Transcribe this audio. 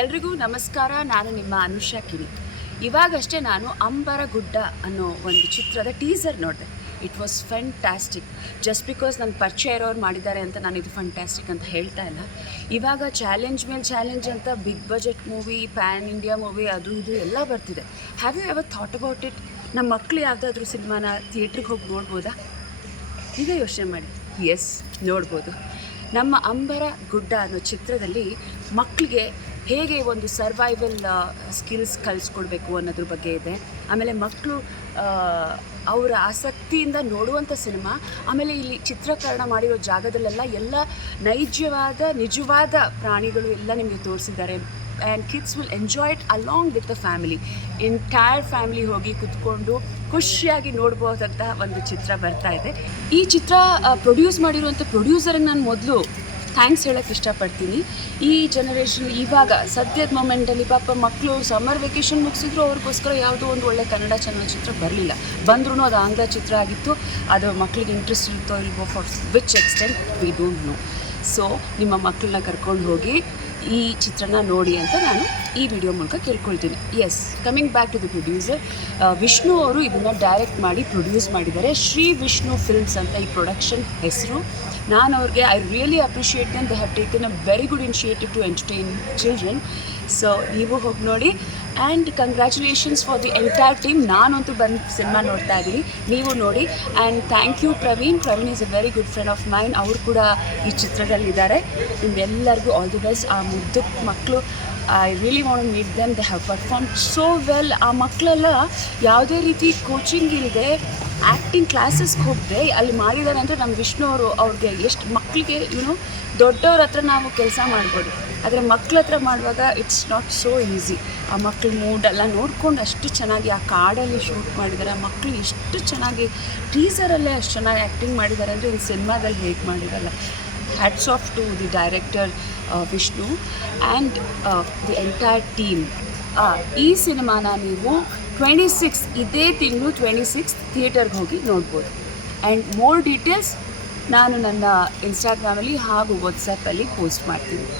ಎಲ್ರಿಗೂ ನಮಸ್ಕಾರ. ನಾನು ನಿಮ್ಮ ಅನುಷಾ ಕಿಣಿ. ಇವಾಗಷ್ಟೇ ನಾನು ಅಂಬರ ಗುಡ್ಡ ಅನ್ನೋ ಒಂದು ಚಿತ್ರದ ಟೀಸರ್ ನೋಡಿದೆ. It was fantastic. Just because ನನ್ನ ಪರಿಚಯ ಇರೋರು ಮಾಡಿದ್ದಾರೆ ಅಂತ ನಾನು ಇದು ಫ್ಯಾಂಟಾಸ್ಟಿಕ್ ಅಂತ ಹೇಳ್ತಾ ಇಲ್ಲ. ಇವಾಗ ಚಾಲೆಂಜ್ ಮೇಲೆ ಚಾಲೆಂಜ್ ಅಂತ big budget movie, pan India movie, ಅದು ಇದು ಎಲ್ಲ ಬರ್ತಿದೆ. Have you ever thought about it? ನಮ್ಮ ಮಕ್ಕಳು ಯಾವುದಾದ್ರೂ ಸಿನಿಮಾನ ಥಿಯೇಟ್ರಿಗೆ ಹೋಗಿ ನೋಡ್ಬೋದಾ? ಈಗ ಯೋಚನೆ ಮಾಡಿ. ಎಸ್, ನೋಡ್ಬೋದು. ನಮ್ಮ ಅಂಬರ ಗುಡ್ಡ ಅನ್ನೋ ಚಿತ್ರದಲ್ಲಿ ಮಕ್ಕಳಿಗೆ ಹೇಗೆ ಒಂದು ಸರ್ವೈವಲ್ ಸ್ಕಿಲ್ಸ್ ಕಲಿಸ್ಕೊಡ್ಬೇಕು ಅನ್ನೋದ್ರ ಬಗ್ಗೆ ಇದೆ. ಆಮೇಲೆ ಮಕ್ಕಳು ಅವರ ಆಸಕ್ತಿಯಿಂದ ನೋಡುವಂಥ ಸಿನಿಮಾ. ಆಮೇಲೆ ಇಲ್ಲಿ ಚಿತ್ರೀಕರಣ ಮಾಡಿರೋ ಜಾಗದಲ್ಲೆಲ್ಲ ಎಲ್ಲ ನಿಜವಾದ ಪ್ರಾಣಿಗಳು ಎಲ್ಲ ನಿಮಗೆ ತೋರಿಸಿದ್ದಾರೆ. And kids will enjoy it along with the family. Entire family ಹೋಗಿ ಕುತ್ಕೊಂಡು ಖುಷಿಯಾಗಿ ನೋಡ್ಬೋದಂಥ ಒಂದು ಚಿತ್ರ ಬರ್ತಾ ಇದೆ. ಈ ಚಿತ್ರ ಪ್ರೊಡ್ಯೂಸ್ ಮಾಡಿರುವಂಥ ಪ್ರೊಡ್ಯೂಸರ್ಗೆ ನಾನು ಮೊದಲು ಥ್ಯಾಂಕ್ಸ್ ಹೇಳೋಕ್ಕೆ ಇಷ್ಟಪಡ್ತೀನಿ. ಈ ಜನರೇಷನ್ ಇವಾಗ ಸದ್ಯದ ಮೊಮೆಂಟಲ್ಲಿ ಪಾಪ ಮಕ್ಕಳು ಸಮ್ಮರ್ ವೆಕೇಷನ್ ಮುಗಿಸಿದ್ರು, ಅವ್ರಿಗೋಸ್ಕರ ಯಾವುದೋ ಒಂದು ಒಳ್ಳೆ ಕನ್ನಡ ಚಲನಚಿತ್ರ ಬರಲಿಲ್ಲ. ಬಂದ್ರೂ ಅದು ಆಂಗ್ಲ ಚಿತ್ರ ಆಗಿತ್ತು. ಅದು ಮಕ್ಕಳಿಗೆ ಇಂಟ್ರೆಸ್ಟ್ ಇರುತ್ತೋ ಇಲ್ವೋ, for which extent we don't know. So ನಿಮ್ಮ ಮಕ್ಕಳನ್ನ ಕರ್ಕೊಂಡು ಹೋಗಿ ಈ ಚಿತ್ರನ ನೋಡಿ ಅಂತ ನಾನು ಈ ವಿಡಿಯೋ ಮೂಲಕ ಕೇಳ್ಕೊಳ್ತೀನಿ. Yes, coming back to the producer, Vishnu ಅವರು ಇದನ್ನು ಡೈರೆಕ್ಟ್ ಮಾಡಿ ಪ್ರೊಡ್ಯೂಸ್ ಮಾಡಿದ್ದಾರೆ. ಶ್ರೀ ವಿಷ್ಣು ಫಿಲ್ಮ್ಸ್ ಅಂತ ಈ ಪ್ರೊಡಕ್ಷನ್ ಹೆಸರು. ನಾನು ಅವ್ರಿಗೆ I really appreciate them. They have taken a very good initiative to entertain children. So ನೀವು ಹೋಗಿ ನೋಡಿ. And congratulations for the entire team. ನಾನಂತೂ ಬಂದು ಸಿನಿಮಾ ನೋಡ್ತಾ ಇದ್ದೀನಿ, ನೀವು ನೋಡಿ. And thank you Praveen is a very good friend of mine. ಅವರು ಕೂಡ ಈ ಚಿತ್ರದಲ್ಲಿದ್ದಾರೆ. ನಿಮ್ಮೆಲ್ಲರಿಗೂ ಆಲ್ ದಿ ಬೆಸ್ಟ್. ಆ ಮುದ್ದು ಮಕ್ಕಳು, I really want to meet them. They have perform so well. ಆ ಮಕ್ಕಳೆಲ್ಲ ಯಾವುದೇ ರೀತಿ ಕೋಚಿಂಗ್ ಇಲ್ಲದೆ ಆ್ಯಕ್ಟಿಂಗ್ ಕ್ಲಾಸಸ್ಗೆ ಹೋಗದೆ ಅಲ್ಲಿ ಮಾಡಿದ್ದಾರೆ ಅಂದರೆ ನಮ್ಮ ವಿಷ್ಣು ಅವರು ಅವ್ರಿಗೆ ಎಷ್ಟು ಮಕ್ಕಳಿಗೆ ದೊಡ್ಡವ್ರ ಹತ್ರ ನಾವು ಕೆಲಸ ಮಾಡ್ಬೋದು, ಆದರೆ ಮಕ್ಳ ಹತ್ರ ಮಾಡುವಾಗ ಇಟ್ಸ್ ನಾಟ್ ಸೋ ಈಸಿ. ಆ ಮಕ್ಳ ಮೂಡೆಲ್ಲ ನೋಡ್ಕೊಂಡು ಅಷ್ಟು ಚೆನ್ನಾಗಿ ಆ ಕಾಡಲ್ಲಿ ಶೂಟ್ ಮಾಡಿದ್ದಾರೆ. ಆ ಮಕ್ಕಳು ಎಷ್ಟು ಚೆನ್ನಾಗಿ ಟೀಸರಲ್ಲೇ ಅಷ್ಟು ಚೆನ್ನಾಗಿ ಆ್ಯಕ್ಟಿಂಗ್ ಮಾಡಿದ್ದಾರೆ ಅಂದರೆ ಒಂದು ಸಿನಿಮಾದಲ್ಲಿ ಹೇಗೆ ಮಾಡಿರಲ್ಲ. Hats off to the director Vishnu and the entire team. ಈ ಸಿನಿಮಾನ ನೀವು 26 ಇದೇ ತಿಂಗಳು 26 ಥಿಯೇಟರ್ಗೆ ಹೋಗಿ ನೋಡ್ಬೋದು. ಆ್ಯಂಡ್ ಮೋರ್ ಡೀಟೇಲ್ಸ್ ನಾನು ನನ್ನ ಇನ್ಸ್ಟಾಗ್ರಾಮಲ್ಲಿ ಹಾಗೂ ವಾಟ್ಸಪ್ಪಲ್ಲಿ ಪೋಸ್ಟ್ ಮಾಡ್ತೀನಿ.